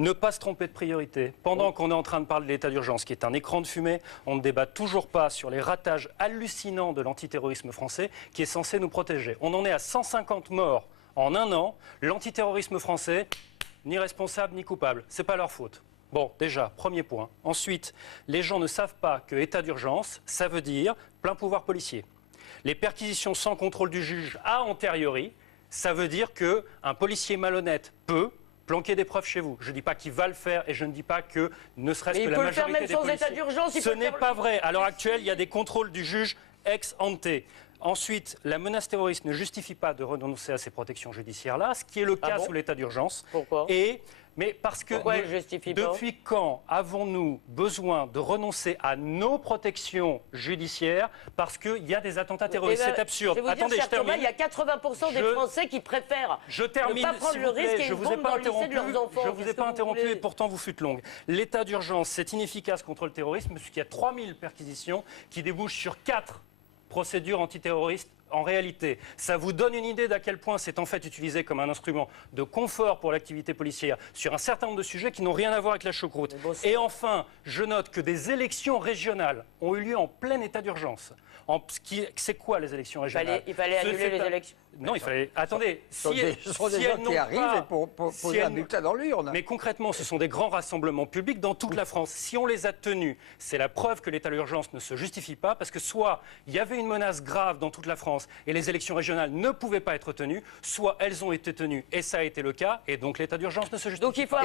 Ne pas se tromper de priorité. Pendant qu'on est en train de parler de l'état d'urgence, qui est un écran de fumée, on ne débat toujours pas sur les ratages hallucinants de l'antiterrorisme français qui est censé nous protéger. On en est à 150 morts en un an. L'antiterrorisme français, ni responsable ni coupable. C'est pas leur faute. Bon, déjà, premier point. Ensuite, les gens ne savent pas que état d'urgence, ça veut dire plein pouvoir policier. Les perquisitions sans contrôle du juge a anteriori, ça veut dire qu'un policier malhonnête peut planquer des preuves chez vous. Je ne dis pas qu'il va le faire et je ne dis pas que ne serait-ce que la majorité des policiers... état d'urgence, ce n'est pas vrai. À l'heure actuelle, il y a des contrôles du juge ex ante. Ensuite, la menace terroriste ne justifie pas de renoncer à ces protections judiciaires-là, ce qui est le cas sous l'état d'urgence. Pourquoi ? Mais parce que depuis quand avons-nous besoin de renoncer à nos protections judiciaires parce qu'il y a des attentats terroristes? C'est absurde. Attendez, je termine. Il y a 80% des Français qui préfèrent ne pas prendre le risque et ils vont dans le lycée de leurs enfants. Je ne vous ai pas interrompu et pourtant vous fûtes longue. L'état d'urgence, c'est inefficace contre le terrorisme puisqu'il y a 3000 perquisitions qui débouchent sur 4 procédures antiterroristes. En réalité, ça vous donne une idée d'à quel point c'est en fait utilisé comme un instrument de confort pour l'activité policière sur un certain nombre de sujets qui n'ont rien à voir avec la choucroute. Et enfin, je note que des élections régionales ont eu lieu en plein état d'urgence. C'est quoi les élections régionales? Il fallait annuler les élections. Non, il fallait... Attendez, ce sont des gens qui arrivent et pour poser un bulletin dans l'urne. Mais concrètement, ce sont des grands rassemblements publics dans toute la France. Si on les a tenus, c'est la preuve que l'état d'urgence ne se justifie pas parce que soit il y avait une menace grave dans toute la France et les élections régionales ne pouvaient pas être tenues, soit elles ont été tenues et ça a été le cas et donc l'état d'urgence ne se justifie pas.